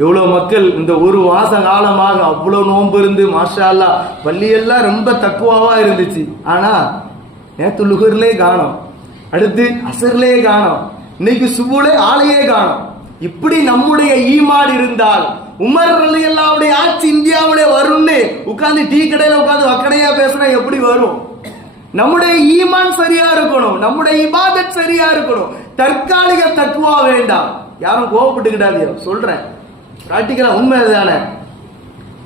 எவ்வளவு மக்கள் இந்த ஒரு மாச காலமாக அவ்வளவு நோன்பு இருந்து மாஷா அல்லாஹ் பள்ளியெல்லாம் ரொம்ப தக்குவாவா இருந்துச்சு. ஆனா நேத்து லுகர்லே காணோம், அடுத்து அசர்லே காணோம், இன்னைக்கு சுபுலே ஆளையே காணோம். இப்படி நம்முடைய ஈமான் இருந்தால் உமர் ரலியல்லாஹுடைய ஆட்சி இந்தியாவுடைய வரும்னு உட்கார்ந்து டீ கடையில உட்கார்ந்து வக்கடையா பேசினா எப்படி வரும்? நம்முடைய ஈமான் சரியா இருக்கணும், நம்முடைய இபாதத் சரியா இருக்கணும். தற்காலிக தக்குவா வேண்டாம். யாரும் கோவப்பட்டுக்கிட்டாதீங்க, சொல்றேன் பிராக்டிக்கலா உண்மை தானே.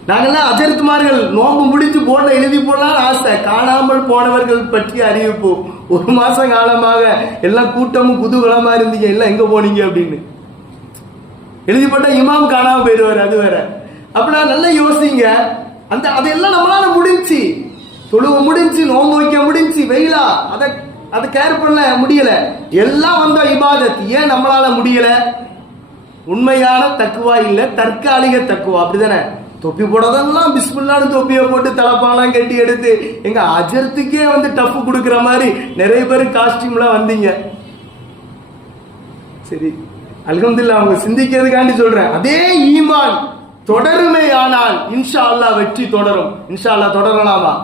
நாங்கெல்லாம் அஜர்த்துமார்கள் நோம்பு முடிச்சு போன எழுதி போடலாம் ஆசை. காணாமல் போனவர்கள் பற்றி அறிவிப்பு. ஒரு மாசம் காலமாக எல்லாம் கூட்டமும் குதூகலமா இருந்தீங்க, எல்லாம் எங்க போனீங்க அப்படின்னு எழுதி போட்டா இமாம் காணாம போயிடுவாரு, அது வேற. அப்படின்னா நல்லா யோசிங்க. அதெல்லாம் நம்மளால முடிஞ்சு, தொழுவ முடிஞ்சு, நோம்பு வைக்க முடிஞ்சு, வெயிலா அதை கேர் பண்ண முடியல, எல்லாம் வந்த இபாதத். ஏன் நம்மளால முடியல? உண்மையான தக்குவா இல்ல, தற்காலிக தக்குவா. அப்படிதானே? தொப்பி போடுறதெல்லாம் பிஸ்மில்லான்னு தொப்பியை போட்டு தலப்பாலாம் கட்டி எடுத்து எங்க அஜர்த்துக்கே டஃப் கொடுக்குற மாதிரி நிறைய பேர் காஸ்டியூம்லாம் வந்தீங்க. சரி, அல்ஹம்துலில்லாஹ் அவங்க சிந்திக்கிறதுக்காண்டி சொல்றேன். அதே ஈமான் தொடருமே ஆனால் இன்ஷா அல்லாஹ் வெற்றி தொடரும். இன்ஷா அல்லாஹ் தொடரலாமா?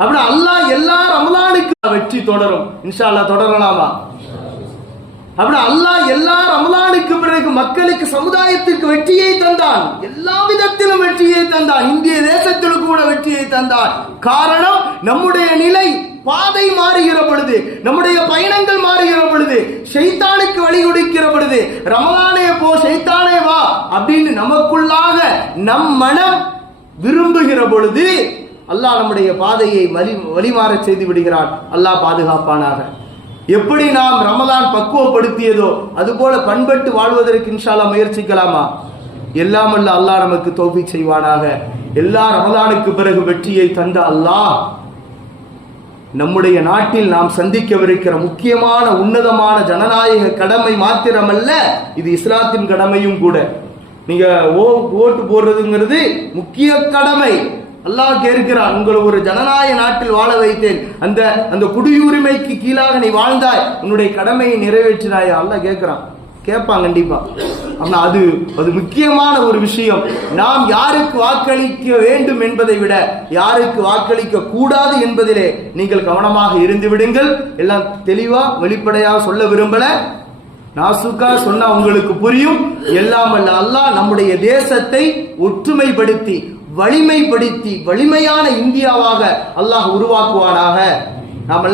அப்படி அல்லாஹ் எல்லா ரமலானுக்கு வெற்றி தொடரும். இன்ஷா அல்லாஹ் தொடரலாமா? அப்படி அல்லாஹ் எல்லா ரமலானுக்கு பிறகு மக்களுக்கு, சமுதாயத்திற்கு வெற்றியை தந்தான். எல்லா விதத்திலும் வெற்றியை தந்தான். இந்திய தேசத்திலும் கூட வெற்றியை தந்தான். காரணம், நம்முடைய நிலை, பாதை மாறுகிற பொழுது, நம்முடைய பயணங்கள் மாறுகிற பொழுது, ஷைத்தானுக்கு வழி கொடுக்கிற பொழுது, ரமலானே போ ஷைத்தானே வா அப்படின்னு நமக்குள்ளாக நம் மனம் விரும்புகிற பொழுது அல்லாஹ் நம்முடைய பாதையை வழிமாற செய்து விடுகிறான். அல்லாஹ் பாதுகாப்பானாக. எப்படி நாம் ரமலான் பக்குவப்படுத்தியதோ அதுபோல பண்பட்டு வாழ்வதற்கு இன்ஷா அல்லாஹ் முயற்சிக்கலாமா? எல்லாம் அல்ல அல்லாஹ் நமக்கு தௌஃபீக் செய்வானாக. எல்லா ரமலானுக்கு பிறகு வெற்றியை தந்த அல்லாஹ் நம்முடைய நாட்டில் நாம் சந்திக்கவிருக்கிற முக்கியமான உன்னதமான ஜனநாயக கடமை மாத்திரமல்ல, இது இஸ்லாத்தின் கடமையும் கூட. நீங்க ஓட்டு போடுறதுங்கிறது முக்கிய கடமை. அல்லாஹ் கேட்கிறான், உங்களை ஒரு ஜனநாயக நாட்டில் வாழ வைத்தேன், அந்த குடியுரிமைக்கு கீழாக நீ வாழ்ந்தாய், உன்னுடைய கடமையை நிறைவேற்றினாய். அல்லாஹ் கேட்கிறான், கேட்பான் கண்டிப்பா. ஆனா அது முக்கியமான ஒரு விஷயம். நாம் யாருக்கு வாக்களிக்க வேண்டும் என்பதை விட யாருக்கு வாக்களிக்க கூடாது என்பதிலே நீங்கள் கவனமாக இருந்து விடுங்கள். எல்லாம் தெளிவா வெளிப்படையாக சொல்ல விரும்பல, நாசுக்கா சொன்னா உங்களுக்கு புரியும். எல்லாம் அல்ல அல்லாஹ் நம்முடைய தேசத்தை ஒற்றுமைப்படுத்தி வலிமைப்படுத்தி வலிமையான இந்தியாவாக அல்லாஹ் உருவாக்குவானாக. நாம்